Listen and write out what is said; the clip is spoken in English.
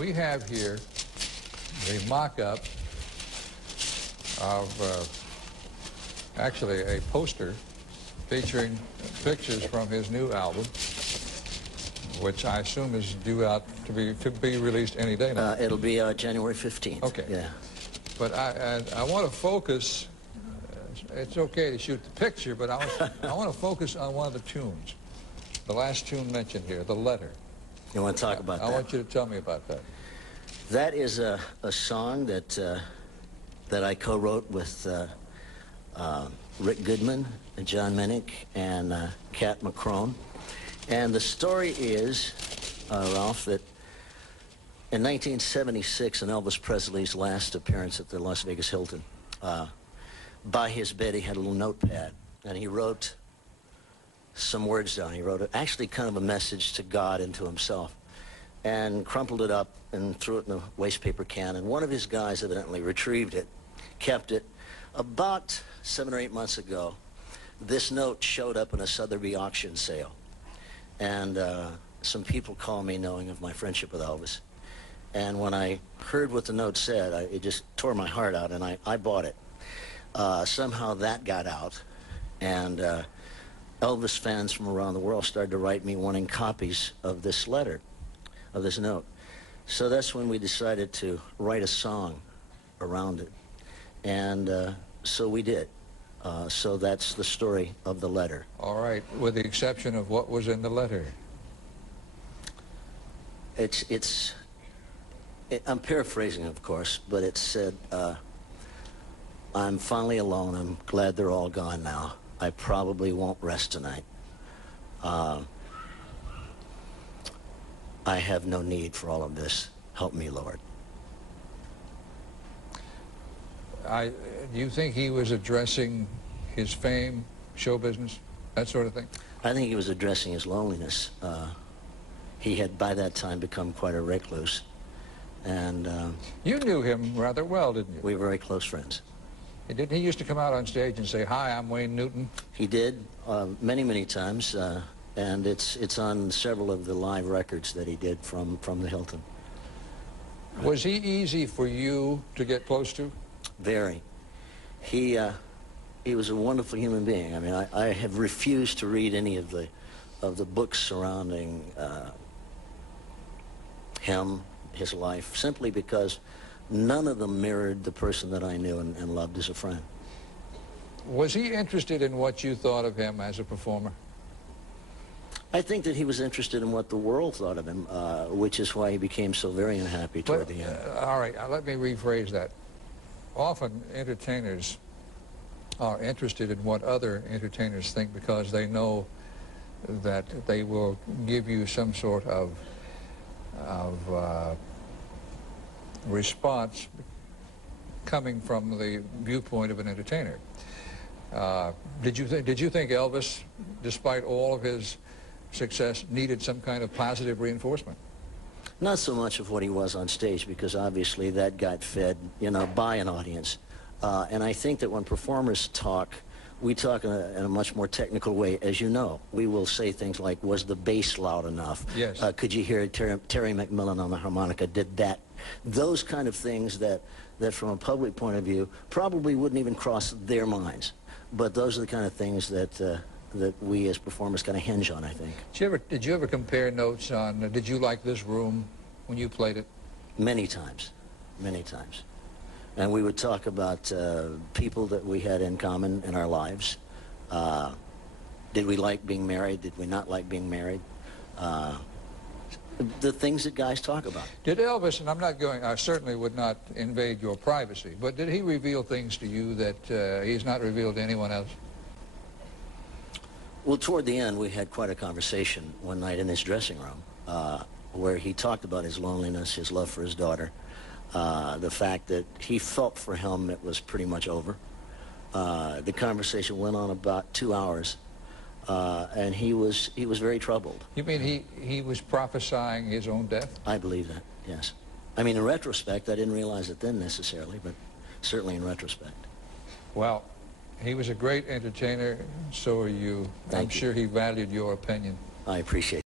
We have here the mock-up of actually a poster featuring pictures from his new album, which I assume is due out to be released any day now. It'll be January 15th. Okay. Yeah. But I want to focus. It's okay to shoot the picture, but I want to focus on one of the tunes. The last tune mentioned here, The Letter. You want to talk about that? I want you to tell me about that. That is a song that I co-wrote with Rick Goodman, and John Minnick, and Cat McCrone. And the story is, Ralph, that in 1976, in Elvis Presley's last appearance at the Las Vegas Hilton, by his bed he had a little notepad, and he wrote some words down. He wrote actually kind of a message to God and to himself, and crumpled it up and threw it in a waste paper can. And one of his guys evidently retrieved it, kept it. About 7 or 8 months ago, this note showed up in a Sotheby auction sale. And some people called me knowing of my friendship with Elvis. And when I heard what the note said, it just tore my heart out, and I bought it. Somehow that got out, and Elvis fans from around the world started to write me wanting copies of this letter, of this note. So that's when we decided to write a song around it. And so we did. So that's the story of the letter. All right, with the exception of what was in the letter. I'm paraphrasing, of course, but it said, I'm finally alone. I'm glad they're all gone now. I probably won't rest tonight. I have no need for all of this. Help me, Lord. Do you think he was addressing his fame, show business, that sort of thing? I think he was addressing his loneliness. He had by that time become quite a recluse. And you knew him rather well, didn't you? we were very close friends. He used to come out on stage and say, "Hi, I'm Wayne Newton." He did many, many times, and it's on several of the live records that he did from the Hilton. Was he easy for you to get close to? Very. He was a wonderful human being. I mean, I have refused to read any of the books surrounding him, his life, simply because none of them mirrored the person that I knew and loved as a friend. Was he interested in what you thought of him as a performer? I think that he was interested in what the world thought of him, which is why he became so very unhappy toward the end. All right, let me rephrase that. Often entertainers are interested in what other entertainers think because they know that they will give you some sort of response coming from the viewpoint of an entertainer. Did you think Elvis, despite all of his success, needed some kind of positive reinforcement? Not so much of what he was on stage, because obviously that got fed, by an audience. And I think that when performers talk, we talk in a much more technical way. As you know, we will say things like, was the bass loud enough? Yes. Could you hear Terry McMillan on the harmonica? Did that? Those kind of things that from a public point of view probably wouldn't even cross their minds. But those are the kind of things that we as performers kind of hinge on, I think. Did you ever compare notes on, did you like this room when you played it? Many times, many times. And we would talk about people that we had in common in our lives. Did we like being married? Did we not like being married? The things that guys talk about. Did Elvis, and I certainly would not invade your privacy, but did he reveal things to you that he's not revealed to anyone else? Well, toward the end, we had quite a conversation one night in his dressing room where he talked about his loneliness, his love for his daughter, the fact that he felt for him it was pretty much over. The conversation went on about 2 hours, and he was very troubled. You mean he was prophesying his own death? I believe that, yes. I mean, in retrospect, I didn't realize it then necessarily, but certainly in retrospect. Well, he was a great entertainer, so are you. I'm sure he valued your opinion. I appreciate it.